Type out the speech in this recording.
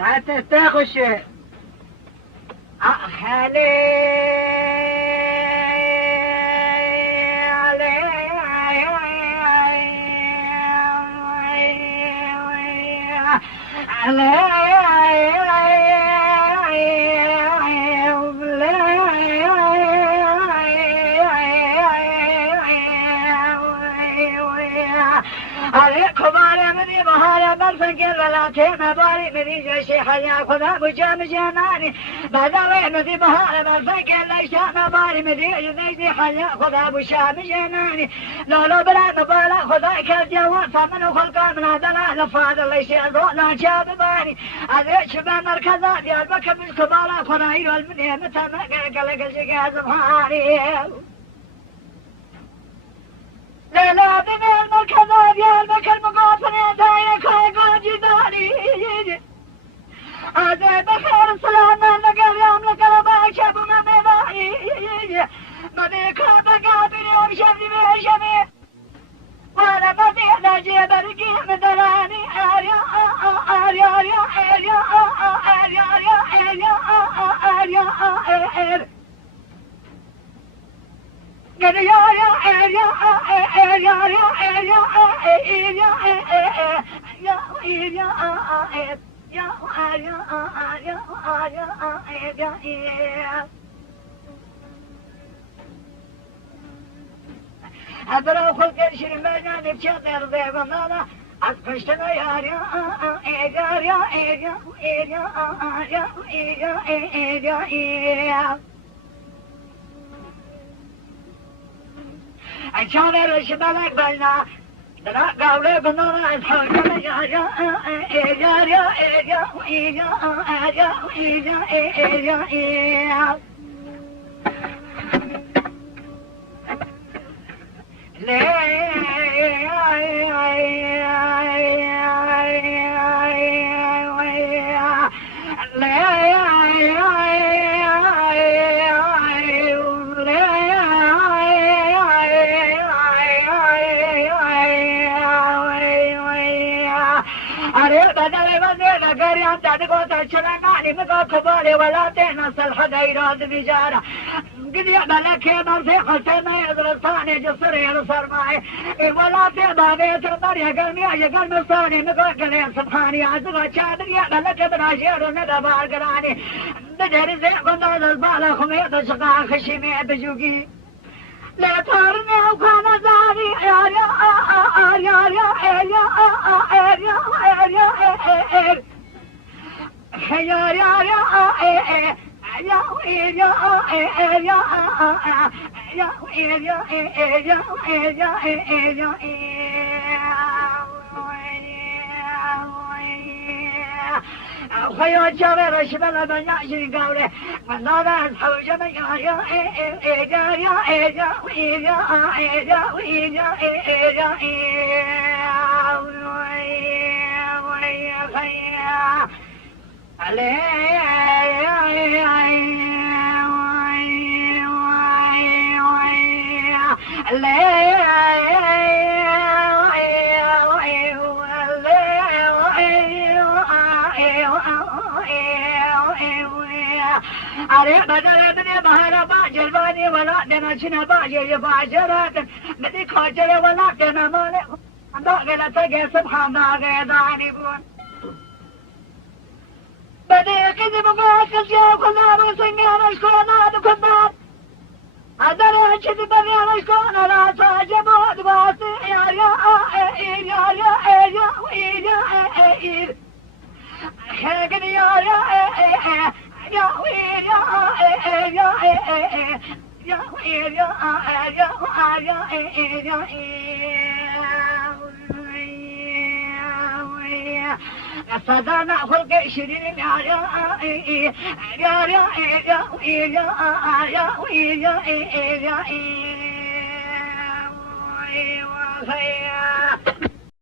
تخش عليكم على مني بهايا بالفنقر ولا تيم باري مني جيشي حيا خذا بجام جناني بدوي مني بهايا بالفنقر ليش انا باري مني جيشي حيا خذا بجام جناني لولو بلا مبالا خذا كالجوان فمن خلقا من هذا لفاضل ليش لا جاب باري أدريش بمركزات يا البكر بالكبارة فرايل والمني متى ما قلق الجهاز بهاري لا من المركزات يا المكر مقاطن يا دايك ويقول جداري عزيز بخير السلام لقل يوم لقل باكشب وما بضاعي مديك بقابل يوم شبني بشبي وانا مديك نجيب رقيم دراني اريا اريا اريا اريا اريا اريا اريا اريا يا يا يا يا يا يا يا يا أبرو خلق الشيء ما نبشر ذي ومالا أسقشتنا يا يا يا يا يا يا أشار الشبالك بلنا دراء قولي بنورا الحوشة يا يا يا يا يا يا ولا تنسى الحديرات بجارة قد يقبلك يا مرفق السماء يدرساني جسر يرسر معي ولا تبا بيت المريا قلمي يا قلم الصاني مقاقل يا سبحاني عزوة شادر يقبلك بناشير وندى بارقراني بدر زي قندال البالة خميط شقاء خشيمي بجوقي لا تارني وكان زاني يا يا يا يا يا يا يا خيو الجبر شبل بناشي قوله من هذا الحوجة من أري بدل ابن بحر باجر باني ولا دنا شنا باجر باجرات مدي خاجر ولا دنا مالك باقلا تجي سبحان الله داني بون بدي كذب باكل جاو كنا بسنجان اشكونا دكتات هذا كذب بني اشكونا لا تاجبوا دباسي يا يا يا يا يا يا خير يا يا يا ويل يا يا يا ويل يا يا صدنا خلق شيرين يا يا يا يا يا ويل يا ويل يا